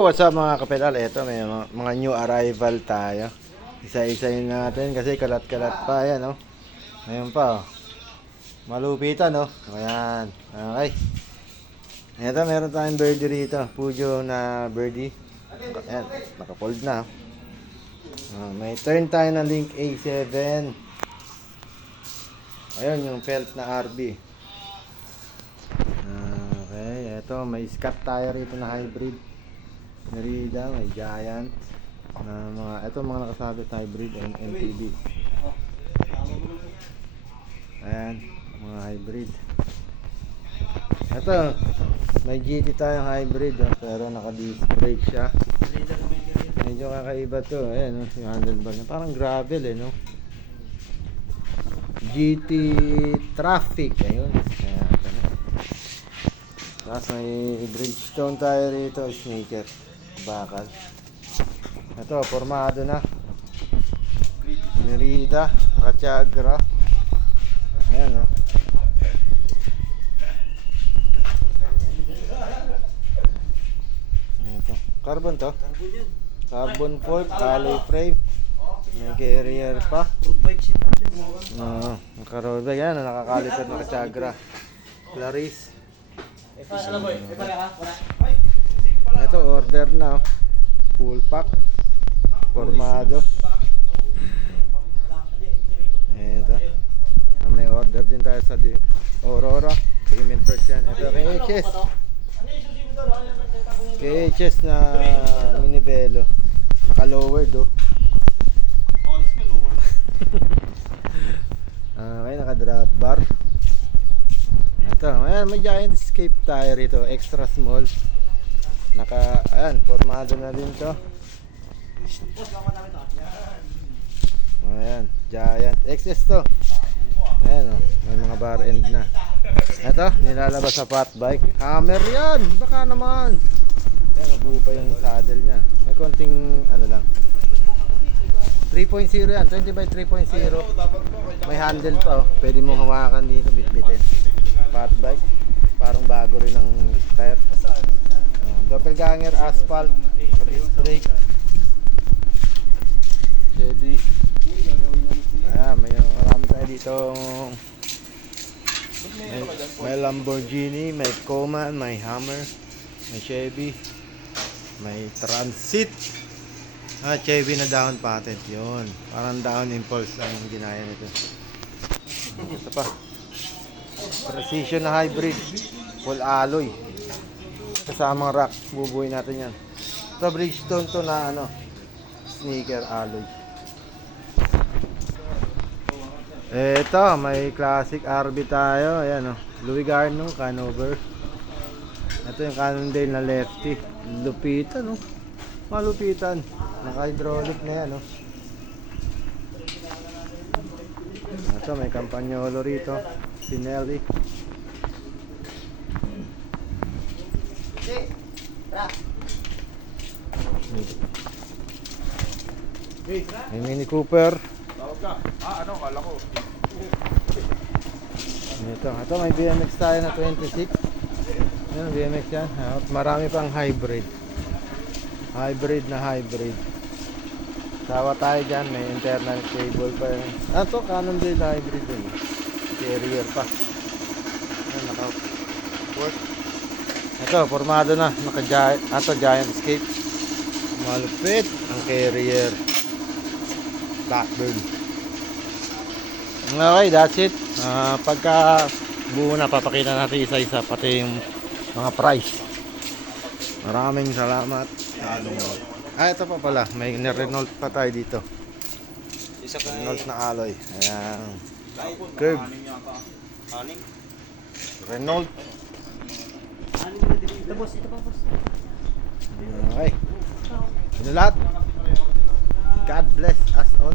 What's up mga kapedal? Ito may mga new arrival tayo. Isa-isayin natin kasi kalat-kalat pa yan, no? Ngayon pa, oh. Malupitan, no? Ayan. Okay. Ito meron tayong birdie rito. Pujo na birdie. Ayan, nakapold na. May turn tayo na Link A7. Ayun yung felt na RB. Okay, ito may scat tayo rito na hybrid. Merida, may Giant ito mga nakasabit hybrid and MTB. Ayan, mga hybrid. Ito, may GT tayong hybrid, pero naka-disc brake siya. Medyo kakaiba to. Ayan, yung handlebar niya. Parang gravel, no? GT Traffic. Ayun. Ayan, tapos may Bridgestone tayo rito, sneaker. Bakal. Ito, formado na. Merida, Kachagra. Ayan, Ito. Carbon to? Carbon fork, alloy frame. May carrier pa. Road bike. Ayan, nakakalipat na Kachagra. Clarice. Ito, order na. Full pack. Formado. Ito. May order din tayo sa Aurora. Payment first yan. Ito, KHS. KHS na minivelo. Naka-lowered, oh. Okay, naka-drop bar. Ito, ayan, may Giant Escape tayo rito. Extra small. Ayan, formado na din to. Ayan, Giant XS to. Ayan, may mga bar end na. Ito, nilalabas sa fat bike. Hammer yan, baka naman. Ayan, nabuo pa yung saddle nya. May konting, lang 3.0 yan, 20 by 3.0. May handle pa, oh. Pwede mong hawakan dito, bitbitin. Fat bike, parang bago rin ang tire. Doppelganger, asphalt, disc brake, Chevy. Ayan, marami tayo dito. May Lamborghini, may Coman, may Hammer, may Chevy, may Transit. Chevy na down patent yun. Parang down impulse ang ginaya nito. Ito pa, Precision na hybrid, full alloy. Kasamang rack, bubuhay natin yan. Ito, Bridgestone to na sneaker alloy. Ito, may classic RB tayo. Ayan, Louis Garno, Canover. Ito yung Cannondale na lefty. Lupitan, malupitan. Naka-hydraulic na yan, Ito, may Campagnolo rito. Pinelli. May Mini Cooper. Kala ko. Ito may BMX tayo na 26. Yan, BMX yan. At marami pang hybrid. Hybrid na hybrid. Sawa tayo dyan, may internal cable pa yun. Ito, Cannondale hybrid din. Carrier pa. Yan, naka-work. Ito, formado na. Giant Escape. Malupit ang carrier. Blackbird. Okay, that's it. Pagka buo na, papakita natin isa-isa pati yung mga price. Maraming salamat. Ito pa pala, may Renault pa tayo dito. Renault na alloy. Ayan. Curve. Renault. Okay. Ito lahat. God bless us all.